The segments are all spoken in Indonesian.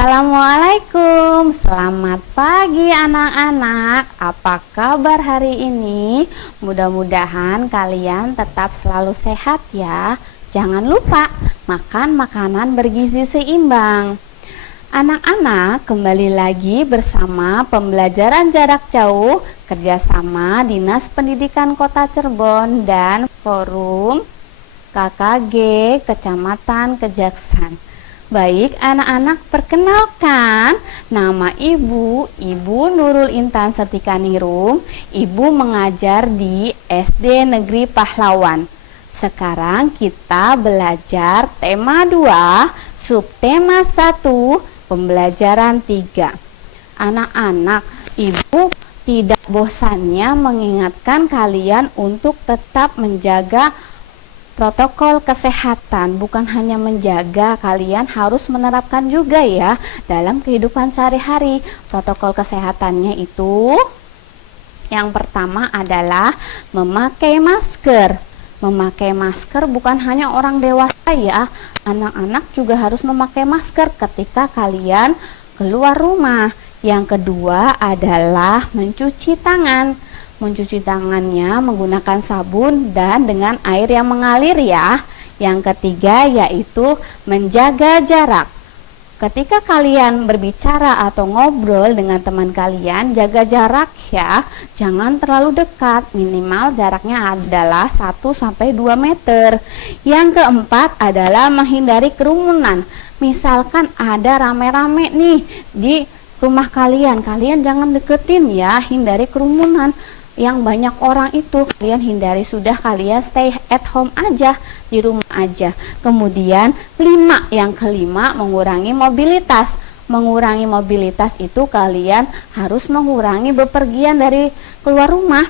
Assalamualaikum, selamat pagi anak-anak. Apa kabar hari ini? Mudah-mudahan kalian tetap selalu sehat ya. Jangan lupa makan makanan bergizi seimbang. Anak-anak, kembali lagi bersama pembelajaran jarak jauh kerjasama Dinas Pendidikan Kota Cirebon dan Forum KKG Kecamatan Kejaksan. Baik anak-anak, perkenalkan, nama Ibu Nurul Intan Setikanirum. Ibu mengajar di SD Negeri Pahlawan. Sekarang kita belajar tema 2, subtema 1, pembelajaran 3. Anak-anak, Ibu tidak bosannya mengingatkan kalian untuk tetap menjaga protokol kesehatan. Bukan hanya menjaga, kalian harus menerapkan juga ya dalam kehidupan sehari-hari. Protokol kesehatannya itu yang pertama adalah memakai masker. Memakai masker bukan hanya orang dewasa ya, anak-anak juga harus memakai masker ketika kalian keluar rumah. Yang kedua adalah mencuci tangan. Mencuci tangannya menggunakan sabun dan dengan air yang mengalir ya. Yang ketiga yaitu menjaga jarak. Ketika kalian berbicara atau ngobrol dengan teman kalian, jaga jarak ya. Jangan terlalu dekat, minimal jaraknya adalah 1-2 meter. Yang keempat adalah menghindari kerumunan. Misalkan ada rame-rame nih di rumah kalian, kalian jangan deketin ya, hindari kerumunan yang banyak orang itu, kalian hindari. Sudah, kalian stay at home aja, di rumah aja. Kemudian yang kelima mengurangi mobilitas. Mengurangi mobilitas itu kalian harus mengurangi bepergian dari keluar rumah,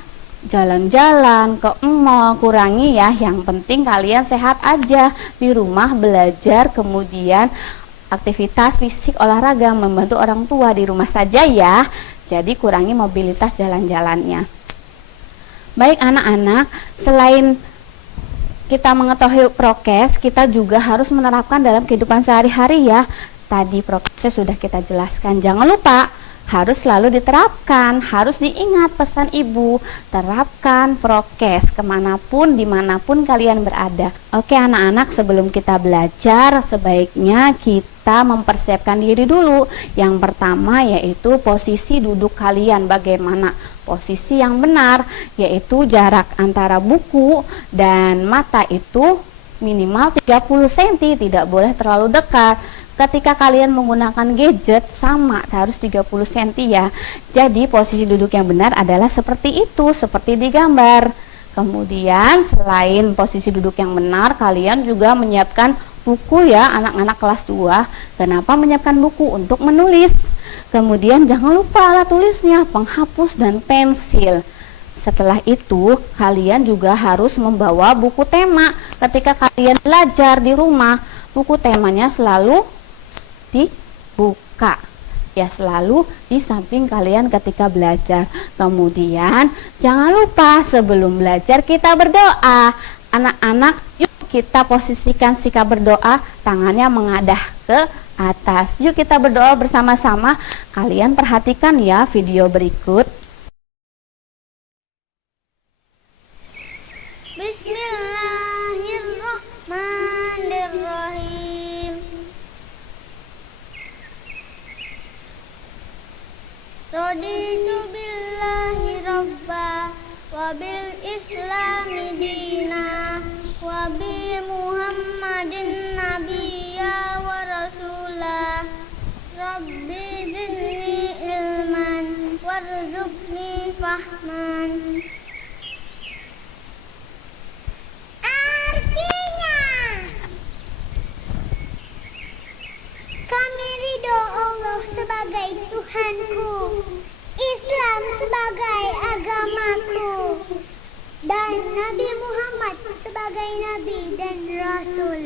jalan-jalan ke mall, kurangi ya. Yang penting kalian sehat aja di rumah, belajar, kemudian aktivitas fisik, olahraga, membantu orang tua di rumah saja ya. Jadi kurangi mobilitas jalan-jalannya. Baik anak-anak, selain kita mengetahui prokes, kita juga harus menerapkan dalam kehidupan sehari-hari ya. Tadi prokesnya sudah kita jelaskan, jangan lupa harus selalu diterapkan, harus diingat pesan ibu, terapkan prokes kemanapun, dimanapun kalian berada. Oke anak-anak, sebelum kita belajar, sebaiknya kita mempersiapkan diri dulu. Yang pertama yaitu posisi duduk kalian, bagaimana posisi yang benar, yaitu jarak antara buku dan mata itu minimal 30 cm, tidak boleh terlalu dekat. Ketika kalian menggunakan gadget sama harus 30 cm ya. Jadi posisi duduk yang benar adalah seperti itu, seperti di gambar. Kemudian selain posisi duduk yang benar, kalian juga menyiapkan buku ya anak-anak kelas 2. Kenapa menyiapkan buku? Untuk menulis. Kemudian jangan lupa alat tulisnya, penghapus dan pensil. Setelah itu kalian juga harus membawa buku tema. Ketika kalian belajar di rumah, buku temanya selalu dibuka ya, selalu di samping kalian ketika belajar. Kemudian jangan lupa sebelum belajar kita berdoa. Anak-anak, yuk kita posisikan sikap berdoa, tangannya mengadah ke atas. Yuk kita berdoa bersama-sama. Kalian perhatikan ya video berikut. Raditu billahi rabba wa bil islami dina wa bi muhammadin nabiyya wa rasulah. Rabbi zidni ilman warzuqni fahman. Artinya, kami ridho Allah sebagai Tuhanku, Islam sebagai agamaku, dan Nabi Muhammad sebagai Nabi dan Rasul.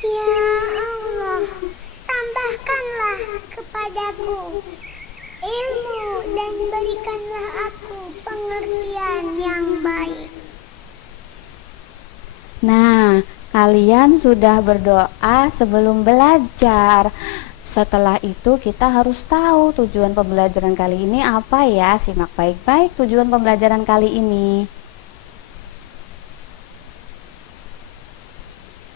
Ya Allah, tambahkanlah kepadaku ilmu dan berikanlah aku pengertian yang baik. Nah, kalian sudah berdoa sebelum belajar. Setelah itu kita harus tahu tujuan pembelajaran kali ini apa ya. Simak baik-baik tujuan pembelajaran kali ini.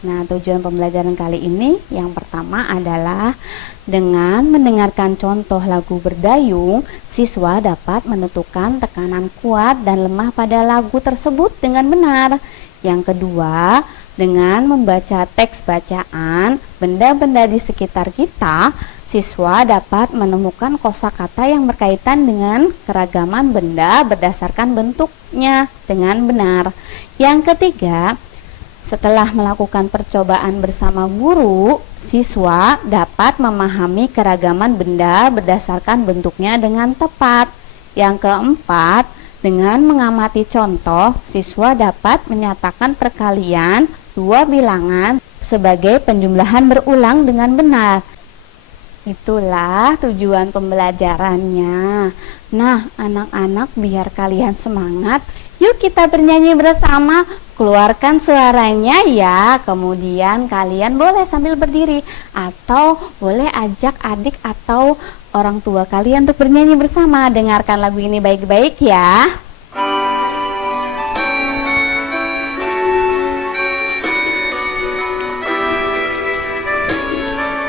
Nah, tujuan pembelajaran kali ini yang pertama adalah dengan mendengarkan contoh lagu berdayung, siswa dapat menentukan tekanan kuat dan lemah pada lagu tersebut dengan benar. Yang kedua, dengan membaca teks bacaan benda-benda di sekitar kita, siswa dapat menemukan kosakata yang berkaitan dengan keragaman benda berdasarkan bentuknya dengan benar. Yang ketiga, setelah melakukan percobaan bersama guru, siswa dapat memahami keragaman benda berdasarkan bentuknya dengan tepat. Yang keempat, dengan mengamati contoh, siswa dapat menyatakan perkalian dua bilangan sebagai penjumlahan berulang dengan benar. Itulah tujuan pembelajarannya. Nah, anak-anak, biar kalian semangat, yuk kita bernyanyi bersama. Keluarkan suaranya ya. Kemudian kalian boleh sambil berdiri atau boleh ajak adik atau orang tua kalian untuk bernyanyi bersama. Dengarkan lagu ini baik-baik ya.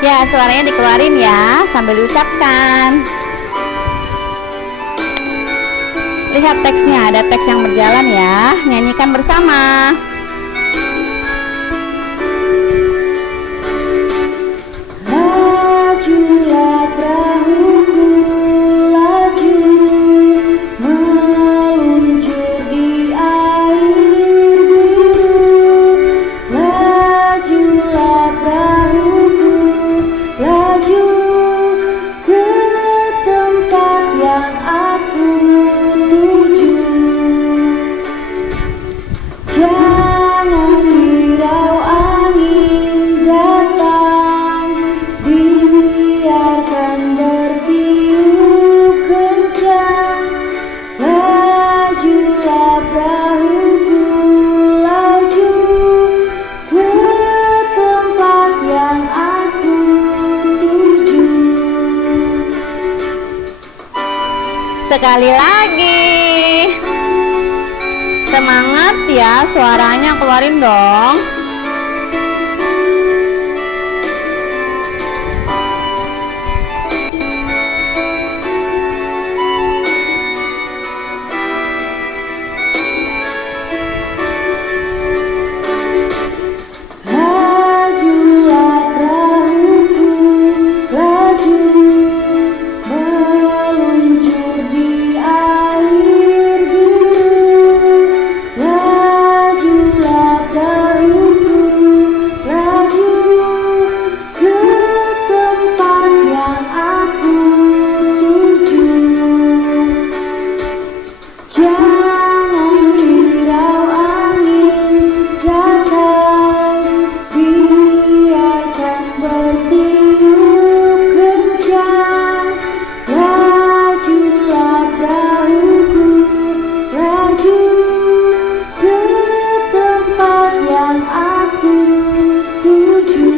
Ya, suaranya dikeluarin ya sambil diucapkan. Lihat teksnya, ada teks yang berjalan ya. Nyanyikan bersama. Lajulah perahuku, laju, meluncur di air biru. Lajulah perahuku, laju ke tempat yang aku tuju. Jangan hirau angin datang, biarkan bertiup kencang. Lajulah perahuku, laju ke tempat yang aku tuju. Sekali lagi. Semangat ya, suaranya keluarin dong. Lajulah perahuku, laju, meluncur di air biru. Lajulah perahuku, laju ke tempat yang aku tuju. Jangan hirau angin datang, biarkan bertiup kencang. Lajulah perahuku, laju ke tempat yang aku tuju.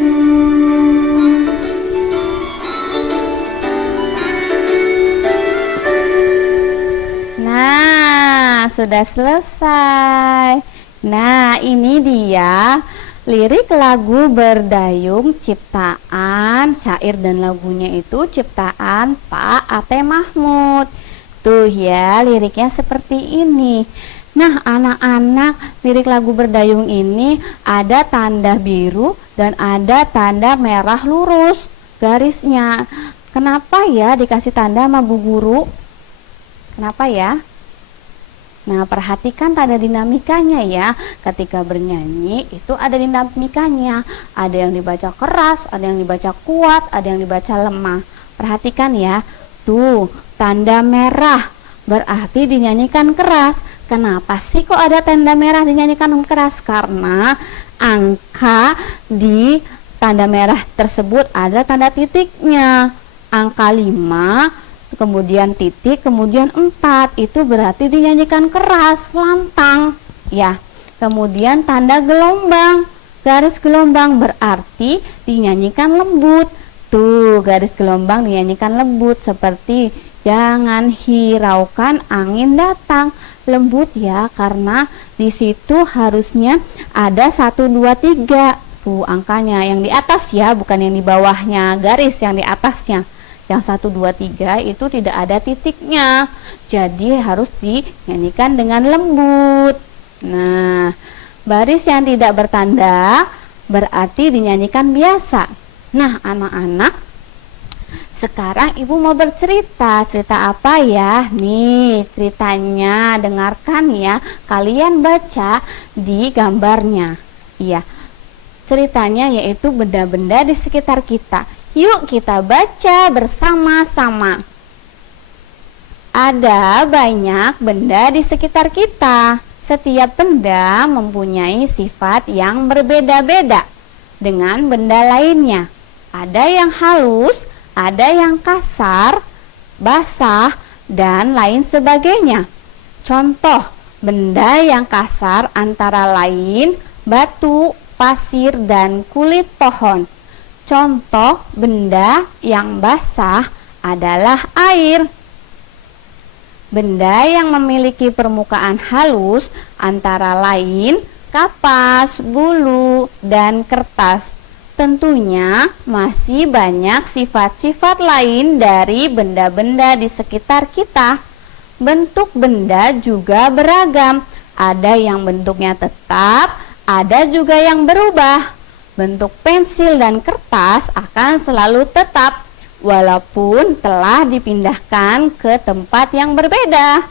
Nah, sudah selesai. Nah, ini dia lirik lagu Berdayung ciptaan, syair dan lagunya itu ciptaan Pak Ate Mahmud. Tuh ya, liriknya seperti ini. Nah, anak-anak, lirik lagu Berdayung ini ada tanda biru dan ada tanda merah lurus garisnya. Kenapa ya dikasih tanda sama Bu Guru? Kenapa ya? Nah, perhatikan tanda dinamikanya ya. Ketika bernyanyi itu ada dinamikanya. Ada yang dibaca keras, ada yang dibaca kuat, ada yang dibaca lemah. Perhatikan ya. Tuh, tanda merah berarti dinyanyikan keras. Kenapa sih kok ada tanda merah dinyanyikan keras? Karena angka di tanda merah tersebut ada tanda titiknya. Angka 5, kemudian titik, kemudian 4, itu berarti dinyanyikan keras, lantang ya. Kemudian tanda gelombang, garis gelombang berarti dinyanyikan lembut. Tuh, garis gelombang dinyanyikan lembut seperti jangan hiraukan angin datang. Lembut ya, karena di situ harusnya ada 1, 2, 3. Tuh angkanya yang di atas ya, bukan yang di bawahnya, garis yang di atasnya. Yang 1, 2, 3 itu tidak ada titiknya. Jadi harus dinyanyikan dengan lembut. Nah, baris yang tidak bertanda berarti dinyanyikan biasa. Nah, anak-anak, sekarang ibu mau bercerita. Cerita apa ya? Nih ceritanya, dengarkan ya. Kalian baca di gambarnya. Iya, ceritanya yaitu benda-benda di sekitar kita. Yuk kita baca bersama-sama. Ada banyak benda di sekitar kita. Setiap benda mempunyai sifat yang berbeda-beda dengan benda lainnya. Ada yang halus, ada yang kasar, basah, dan lain sebagainya. Contoh benda yang kasar antara lain batu, pasir, dan kulit pohon. Contoh benda yang basah adalah air. Benda yang memiliki permukaan halus antara lain kapas, bulu, dan kertas. Tentunya masih banyak sifat-sifat lain dari benda-benda di sekitar kita. Bentuk benda juga beragam. Ada yang bentuknya tetap, ada juga yang berubah. Bentuk pensil dan kertas akan selalu tetap, walaupun telah dipindahkan ke tempat yang berbeda.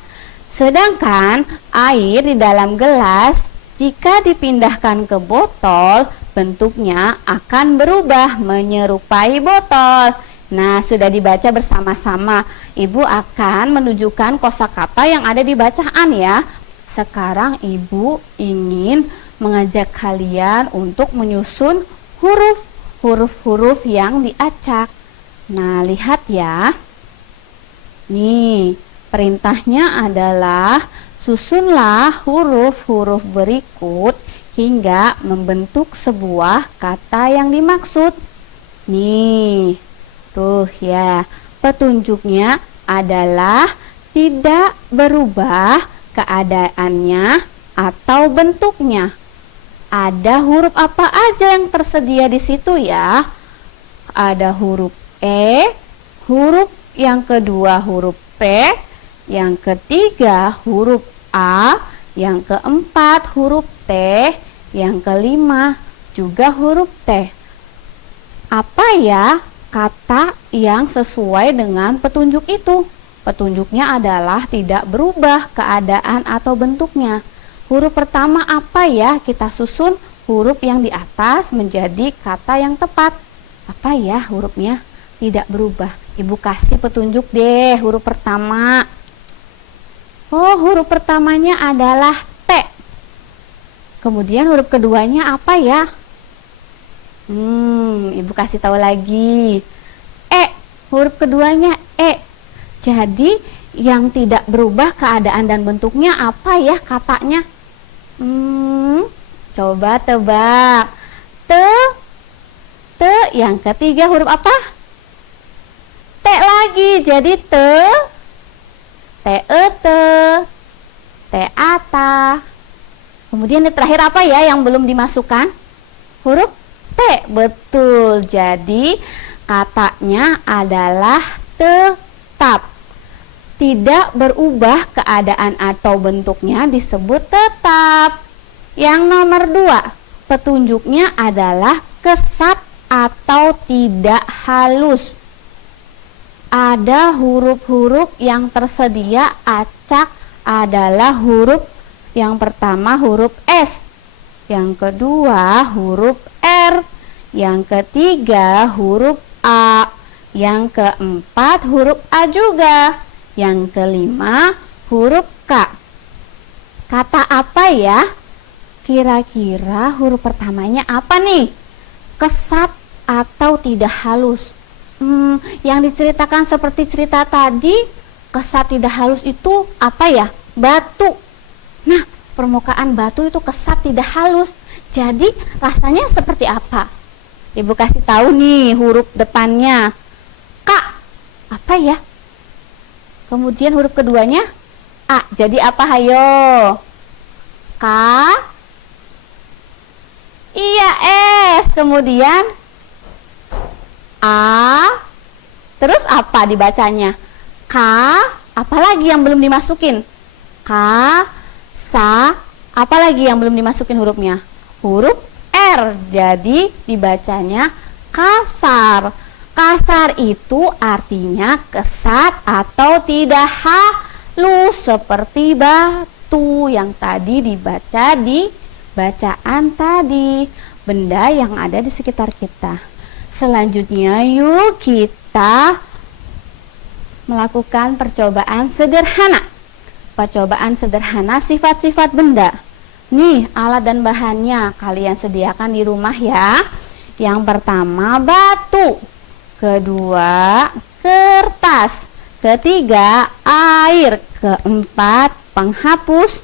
Sedangkan air di dalam gelas, jika dipindahkan ke botol, bentuknya akan berubah menyerupai botol. Nah, sudah dibaca bersama-sama. Ibu akan menunjukkan kosakata yang ada di bacaan ya. Sekarang ibu ingin mengajak kalian untuk menyusun huruf-huruf yang diacak. Nah, lihat ya. Nih, perintahnya adalah susunlah huruf-huruf berikut hingga membentuk sebuah kata yang dimaksud. Nih, tuh ya, petunjuknya adalah tidak berubah keadaannya atau bentuknya. Ada huruf apa aja yang tersedia di situ ya? Ada huruf E, huruf yang kedua huruf P, yang ketiga huruf A, yang keempat huruf T, yang kelima juga huruf T. Apa ya kata yang sesuai dengan petunjuk itu? Petunjuknya adalah tidak berubah keadaan atau bentuknya. Huruf pertama apa ya? Kita susun huruf yang di atas menjadi kata yang tepat. Apa ya hurufnya? Tidak berubah. Ibu kasih petunjuk deh huruf pertama. Oh, huruf pertamanya adalah T. Kemudian huruf keduanya apa ya? Ibu kasih tahu lagi. E, huruf keduanya E. Jadi yang tidak berubah keadaan dan bentuknya apa ya katanya? Coba tebak. T, yang ketiga huruf apa? T lagi. Jadi T E T A T. Kemudian yang terakhir apa ya yang belum dimasukkan? Huruf T. Betul. Jadi katanya adalah tetap. Tidak berubah keadaan atau bentuknya disebut tetap. Yang nomor 2, petunjuknya adalah kesat atau tidak halus. Ada huruf-huruf yang tersedia acak adalah huruf yang pertama huruf S, yang kedua huruf R, yang ketiga huruf A, yang keempat huruf A juga, yang kelima huruf K. Kata apa ya? Kira-kira huruf pertamanya apa nih? Kesat atau tidak halus? Yang diceritakan seperti cerita tadi, kesat tidak halus itu apa ya? Batu. Nah, permukaan batu itu kesat tidak halus. Jadi rasanya seperti apa? Ibu kasih tahu nih huruf depannya. K. Apa ya? Kemudian huruf keduanya A. Jadi apa hayo? K. Iya, S. Kemudian A. Terus apa dibacanya? K. Apalagi yang belum dimasukin? K. Sa. Apalagi yang belum dimasukin hurufnya? Huruf R. Jadi dibacanya kasar. Kasar itu artinya kesat atau tidak halus, seperti batu yang tadi dibaca di bacaan tadi, benda yang ada di sekitar kita. Selanjutnya yuk kita melakukan percobaan sederhana. Percobaan sederhana sifat-sifat benda. Nih alat dan bahannya kalian sediakan di rumah ya. Yang pertama batu, kedua kertas, ketiga air, keempat penghapus,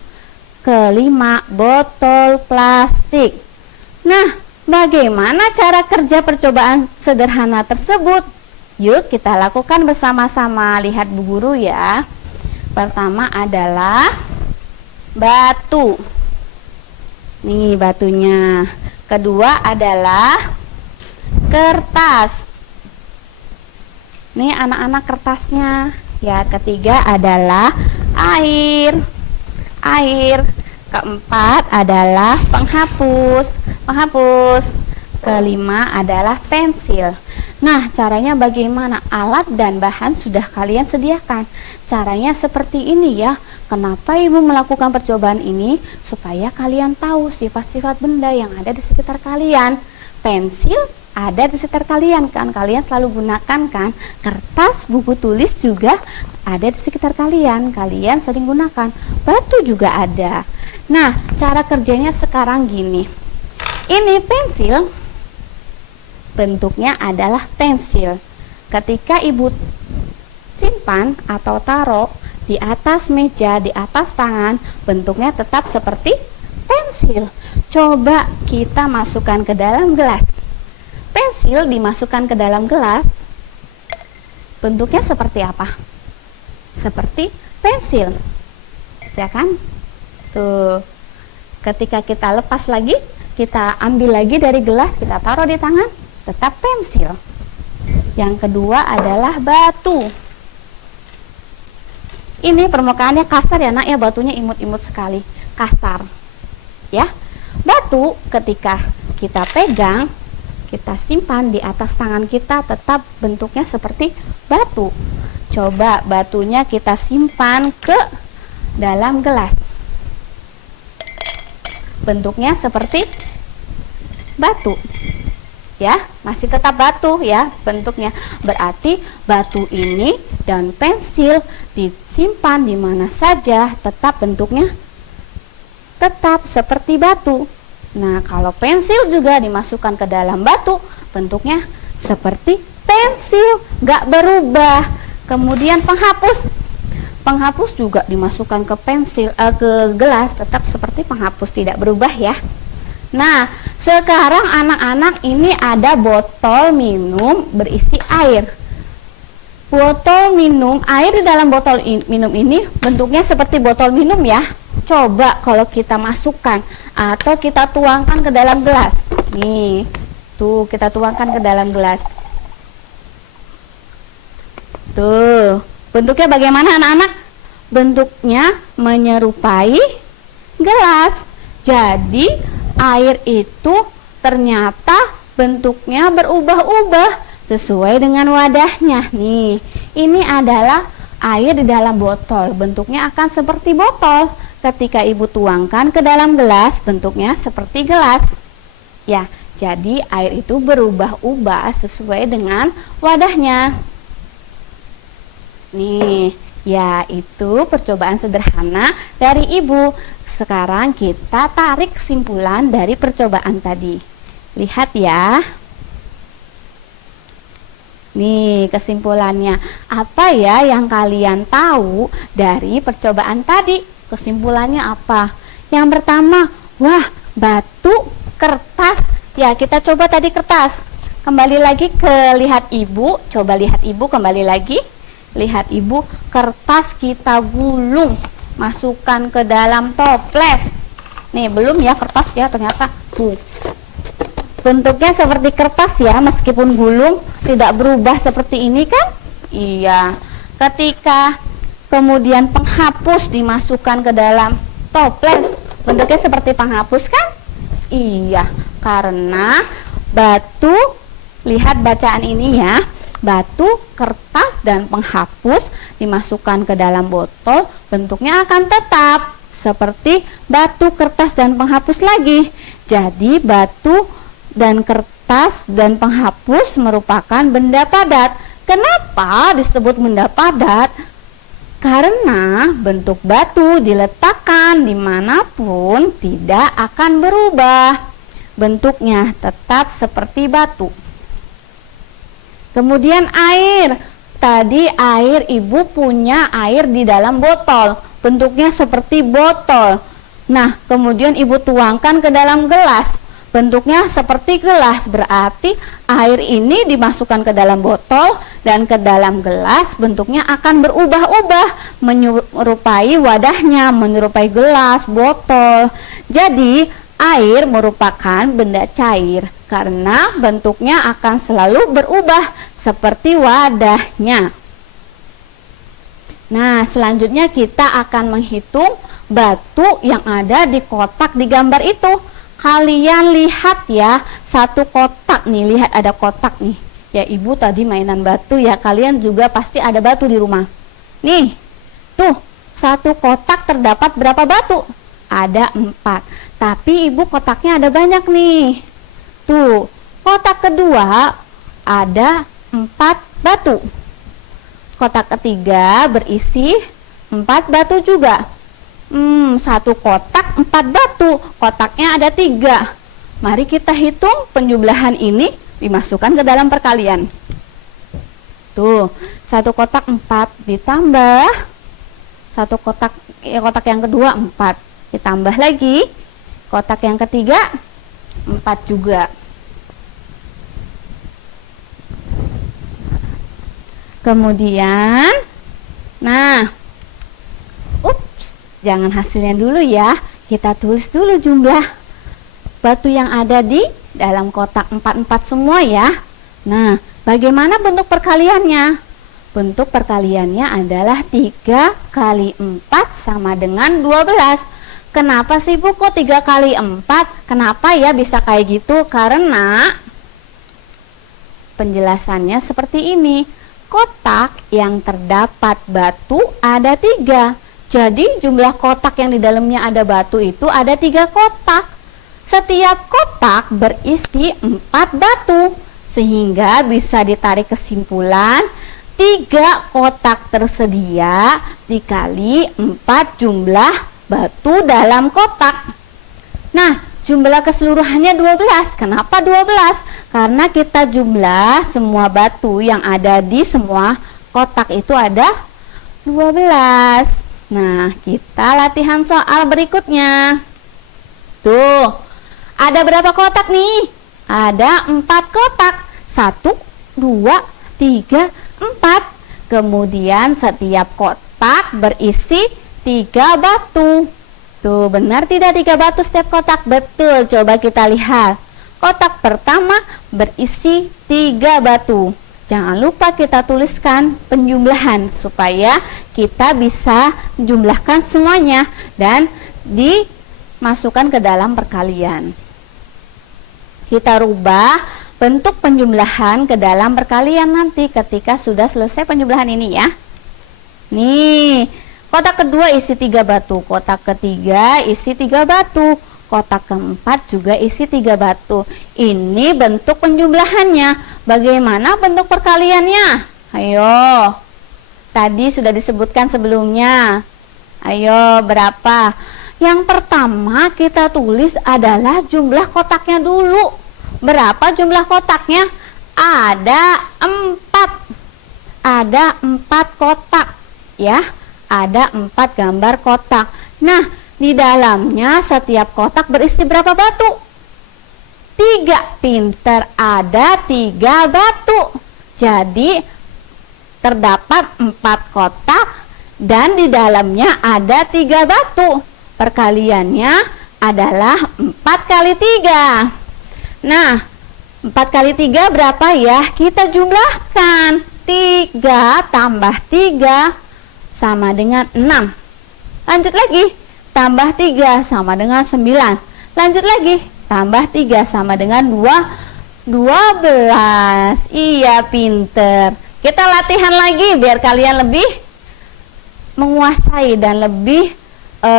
kelima botol plastik. Nah, bagaimana cara kerja percobaan sederhana tersebut? Yuk kita lakukan bersama-sama. Lihat Bu Guru ya. Pertama adalah batu. Nih batunya. Kedua adalah kertas. Nih anak-anak kertasnya. Ya, ketiga adalah air. Keempat adalah penghapus. Kelima adalah pensil. Nah, caranya bagaimana? Alat dan bahan sudah kalian sediakan. Caranya seperti ini ya. Kenapa Ibu melakukan percobaan ini? Supaya kalian tahu sifat-sifat benda yang ada di sekitar kalian. Pensil ada di sekitar kalian kan? Kalian selalu gunakan kan? Kertas, buku tulis juga ada di sekitar kalian. Kalian sering gunakan. Batu juga ada. Nah, cara kerjanya sekarang gini. Ini pensil, bentuknya adalah pensil. Ketika Ibu simpan atau taruh di atas meja, di atas tangan, bentuknya tetap seperti pensil. Coba kita masukkan ke dalam gelas. Pensil dimasukkan ke dalam gelas, bentuknya seperti apa? Seperti pensil, ya kan? Tuh, ketika kita lepas lagi, kita ambil lagi dari gelas, kita taruh di tangan, tetap pensil. Yang kedua adalah batu. Ini permukaannya kasar ya nak ya, batunya imut-imut sekali, kasar ya. Batu ketika kita pegang, kita simpan di atas tangan kita, tetap bentuknya seperti batu. Coba batunya kita simpan ke dalam gelas, bentuknya seperti batu ya, masih tetap batu ya bentuknya. Berarti batu ini dan pensil disimpan di mana saja, tetap bentuknya tetap seperti batu. Nah, kalau pensil juga dimasukkan ke dalam batu, bentuknya seperti pensil, gak berubah. Kemudian penghapus juga dimasukkan ke pensil, ke gelas, tetap seperti penghapus, tidak berubah ya. Nah, sekarang anak-anak ini ada botol minum berisi air. Botol minum, air di dalam botol minum ini bentuknya seperti botol minum ya. Coba kalau kita masukkan atau kita tuangkan ke dalam gelas. Nih, tuh kita tuangkan ke dalam gelas. Tuh, bentuknya bagaimana anak-anak? Bentuknya menyerupai gelas. Jadi, air itu ternyata bentuknya berubah-ubah sesuai dengan wadahnya. Nih, ini adalah air di dalam botol. Bentuknya akan seperti botol. Ketika Ibu tuangkan ke dalam gelas, bentuknya seperti gelas. Ya, jadi air itu berubah-ubah sesuai dengan wadahnya. Nih, ya itu percobaan sederhana dari Ibu. Sekarang kita tarik kesimpulan dari percobaan tadi. Lihat ya. Nih kesimpulannya. Apa ya yang kalian tahu dari percobaan tadi? Kesimpulannya apa? Yang pertama, wah, batu, kertas. Ya, kita coba tadi kertas. Kembali lagi ke lihat ibu. Coba lihat ibu, kembali lagi. Lihat ibu, kertas kita gulung. Masukkan ke dalam toples. Nih, belum ya kertas ya ternyata. Tuh. Bentuknya seperti kertas ya, meskipun gulung tidak berubah seperti ini kan? Iya. Ketika kemudian penghapus dimasukkan ke dalam toples, bentuknya seperti penghapus kan? Iya, karena batu, lihat bacaan ini ya, batu, kertas, dan penghapus dimasukkan ke dalam botol, bentuknya akan tetap seperti batu, kertas, dan penghapus lagi. Jadi batu dan kertas dan penghapus merupakan benda padat. Kenapa disebut benda padat? Karena bentuk batu diletakkan dimanapun tidak akan berubah. Bentuknya tetap seperti batu. Kemudian air. Tadi air, ibu punya air di dalam botol. Bentuknya seperti botol. Nah, kemudian ibu tuangkan ke dalam gelas. Bentuknya seperti gelas, berarti air ini dimasukkan ke dalam botol dan ke dalam gelas, bentuknya akan berubah-ubah menyerupai wadahnya, menyerupai gelas, botol. Jadi air merupakan benda cair karena bentuknya akan selalu berubah seperti wadahnya. Nah, selanjutnya kita akan menghitung batu yang ada di kotak di gambar itu. Kalian lihat ya, satu kotak nih, lihat ada kotak nih. Ya, ibu tadi mainan batu ya, kalian juga pasti ada batu di rumah. Nih, tuh, satu kotak terdapat berapa batu? Ada 4. Tapi ibu kotaknya ada banyak nih. Tuh, kotak kedua ada 4 batu. Kotak ketiga berisi 4 batu juga. Satu kotak 4 batu, kotaknya ada 3. Mari kita hitung penjumlahan ini dimasukkan ke dalam perkalian. Tuh, satu kotak 4 ditambah satu kotak, kotak yang kedua 4 ditambah lagi kotak yang ketiga 4 juga. Kemudian, nah, jangan hasilnya dulu ya, kita tulis dulu jumlah batu yang ada di dalam kotak 4 semua ya. Nah, bagaimana bentuk perkaliannya? Bentuk perkaliannya adalah 3 kali 4 sama dengan 12. Kenapa sih Bu kok 3 kali 4? Kenapa ya bisa kayak gitu? Karena penjelasannya seperti ini. Kotak yang terdapat batu ada 3. Jadi jumlah kotak yang di dalamnya ada batu itu ada 3 kotak. Setiap kotak berisi 4 batu. Sehingga bisa ditarik kesimpulan 3 kotak tersedia dikali 4 jumlah batu dalam kotak. Nah, jumlah keseluruhannya 12. Kenapa 12? Karena kita jumlah semua batu yang ada di semua kotak itu ada 12. Nah, kita latihan soal berikutnya. Tuh, ada berapa kotak nih? Ada 4 kotak. 1, 2, 3, 4. Kemudian setiap kotak berisi 3 batu. Tuh, benar tidak 3 batu setiap kotak? Betul, coba kita lihat. Kotak pertama berisi 3 batu. Jangan lupa kita tuliskan penjumlahan supaya kita bisa jumlahkan semuanya dan dimasukkan ke dalam perkalian. Kita rubah bentuk penjumlahan ke dalam perkalian nanti ketika sudah selesai penjumlahan ini ya. Nih, kotak kedua isi 3 batu, kotak ketiga isi 3 batu, kotak keempat juga isi 3 batu. Ini bentuk penjumlahannya. Bagaimana bentuk perkaliannya? Ayo. Tadi sudah disebutkan sebelumnya. Ayo, berapa? Yang pertama kita tulis adalah jumlah kotaknya dulu. Berapa jumlah kotaknya? Ada 4. Ada 4 kotak ya. Ada 4 gambar kotak. Nah, di dalamnya setiap kotak berisi berapa batu? 3. Pinter, ada 3 batu. Jadi terdapat 4 kotak dan di dalamnya ada 3 batu. Perkaliannya adalah 4 kali 3. Nah, 4 kali 3 berapa ya? Kita jumlahkan. 3 tambah 3 sama dengan 6. Lanjut lagi. Tambah 3 sama dengan 9. Lanjut lagi. Tambah 3 sama dengan 12. Iya, pinter. Kita latihan lagi biar kalian lebih menguasai dan lebih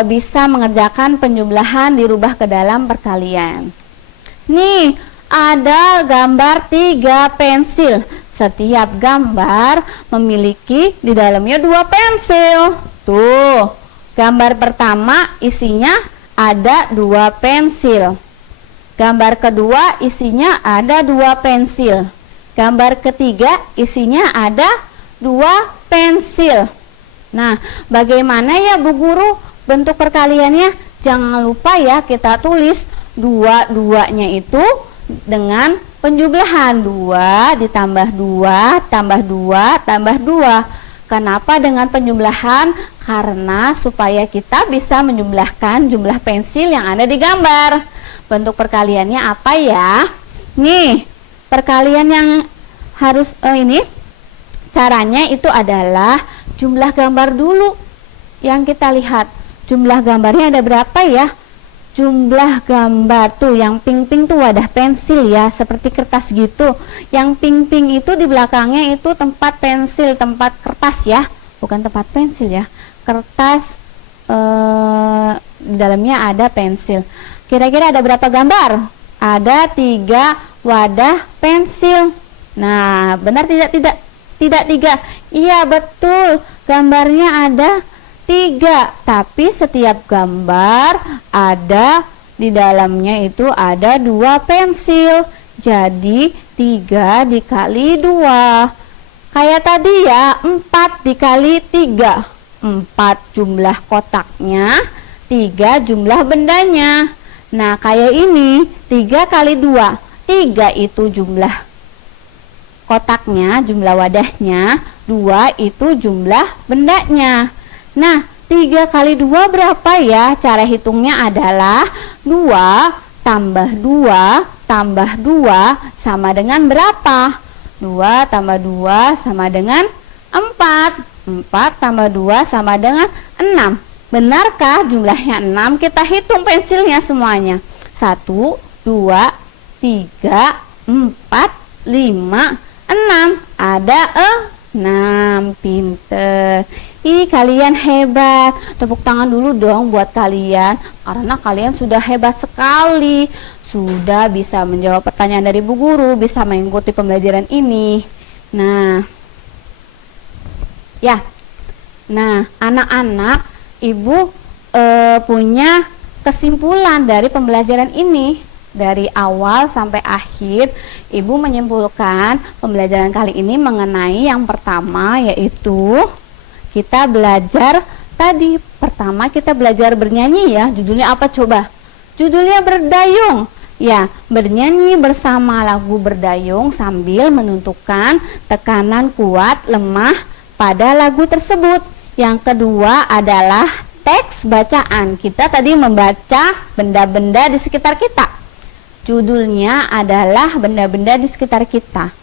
bisa mengerjakan penjumlahan dirubah ke dalam perkalian. Nih, ada gambar 3 pensil. Setiap gambar memiliki di dalamnya 2 pensil. Tuh, gambar pertama isinya ada 2 pensil. Gambar kedua isinya ada 2 pensil. Gambar ketiga isinya ada 2 pensil. Nah, bagaimana ya Bu Guru bentuk perkaliannya? Jangan lupa ya kita tulis dua-duanya itu dengan penjumlahan 2 ditambah 2 tambah 2 tambah 2. Kenapa dengan penjumlahan? Karena supaya kita bisa menjumlahkan jumlah pensil yang ada di gambar. Bentuk perkaliannya apa ya? Nih, perkalian yang harus ini caranya itu adalah jumlah gambar dulu yang kita lihat. Jumlah gambarnya ada berapa ya? Jumlah gambar tuh yang pink-pink tuh wadah pensil ya, seperti kertas gitu. Yang pink-pink itu di belakangnya itu tempat pensil, tempat kertas ya, bukan tempat pensil ya. Kertas di dalamnya ada pensil. Kira-kira ada berapa gambar? Ada 3 wadah pensil. Nah, benar tidak 3? Iya, betul. Gambarnya ada 3, tapi setiap gambar ada di dalamnya itu ada 2 pensil. Jadi 3 dikali 2. Kayak tadi ya, 4 dikali 3. 4 jumlah kotaknya, 3 jumlah bendanya. Nah, kayak ini 3 kali 2. 3 itu jumlah kotaknya, jumlah wadahnya. 2 itu jumlah bendanya. Nah, 3 kali 2 berapa ya? Cara hitungnya adalah 2 tambah 2 tambah 2 sama dengan berapa? 2 tambah 2 sama dengan 4. 4 tambah 2 sama dengan 6. Benarkah jumlahnya 6? Kita hitung pensilnya semuanya. 1, 2, 3, 4, 5, 6. Ada 6. Pinter. Ini kalian hebat. Tepuk tangan dulu dong buat kalian, karena kalian sudah hebat sekali. Sudah bisa menjawab pertanyaan dari Bu Guru, bisa mengikuti pembelajaran ini. Nah, ya. Nah, anak-anak, Ibu punya kesimpulan dari pembelajaran ini. Dari awal sampai akhir, Ibu menyimpulkan pembelajaran kali ini mengenai yang pertama, yaitu kita belajar tadi. Pertama kita belajar bernyanyi ya. Judulnya apa coba? Judulnya Berdayung. Ya, bernyanyi bersama lagu Berdayung sambil menentukan tekanan kuat lemah pada lagu tersebut. Yang kedua adalah teks bacaan. Kita tadi membaca benda-benda di sekitar kita. Judulnya adalah benda-benda di sekitar kita.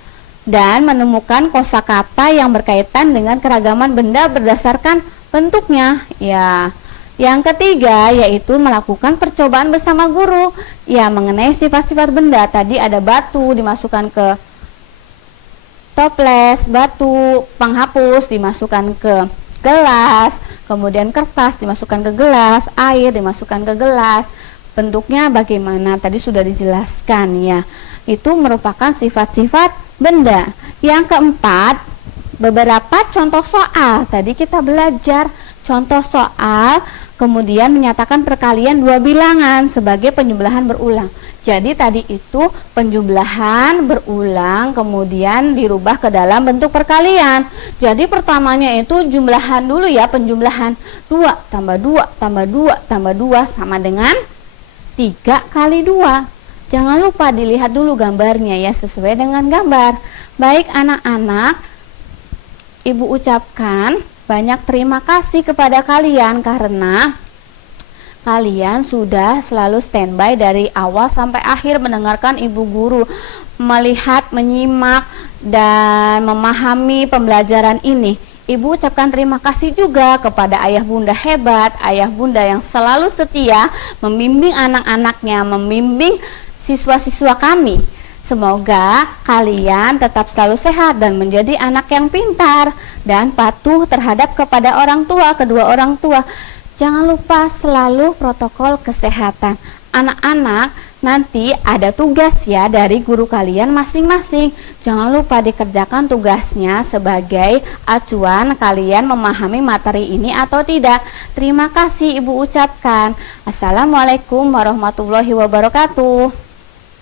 Dan menemukan kosakata yang berkaitan dengan keragaman benda berdasarkan bentuknya. Ya. Yang ketiga yaitu melakukan percobaan bersama guru. Ya, mengenai sifat-sifat benda. Tadi ada batu dimasukkan ke toples, batu penghapus dimasukkan ke gelas, kemudian kertas dimasukkan ke gelas, air dimasukkan ke gelas. Bentuknya bagaimana? Tadi sudah dijelaskan ya. Itu merupakan sifat-sifat benda. Yang keempat, beberapa contoh soal. Tadi kita belajar contoh soal, kemudian menyatakan perkalian 2 bilangan sebagai penjumlahan berulang. Jadi tadi itu penjumlahan berulang kemudian dirubah ke dalam bentuk perkalian. Jadi pertamanya itu jumlahan dulu ya, penjumlahan 2 tambah 2 tambah 2 tambah 2 sama dengan 3 kali 2. Jangan lupa dilihat dulu gambarnya ya, sesuai dengan gambar. Baik anak-anak, Ibu ucapkan banyak terima kasih kepada kalian karena kalian sudah selalu standby dari awal sampai akhir mendengarkan ibu guru, melihat, menyimak, dan memahami pembelajaran ini. Ibu ucapkan terima kasih juga kepada ayah bunda hebat, ayah bunda yang selalu setia membimbing anak-anaknya, membimbing siswa-siswa kami. Semoga kalian tetap selalu sehat dan menjadi anak yang pintar dan patuh terhadap kepada orang tua, kedua orang tua. Jangan lupa selalu protokol kesehatan. Anak-anak, nanti ada tugas ya dari guru kalian masing-masing. Jangan lupa dikerjakan tugasnya sebagai acuan kalian memahami materi ini atau tidak. Terima kasih Ibu ucapkan. Assalamualaikum warahmatullahi wabarakatuh.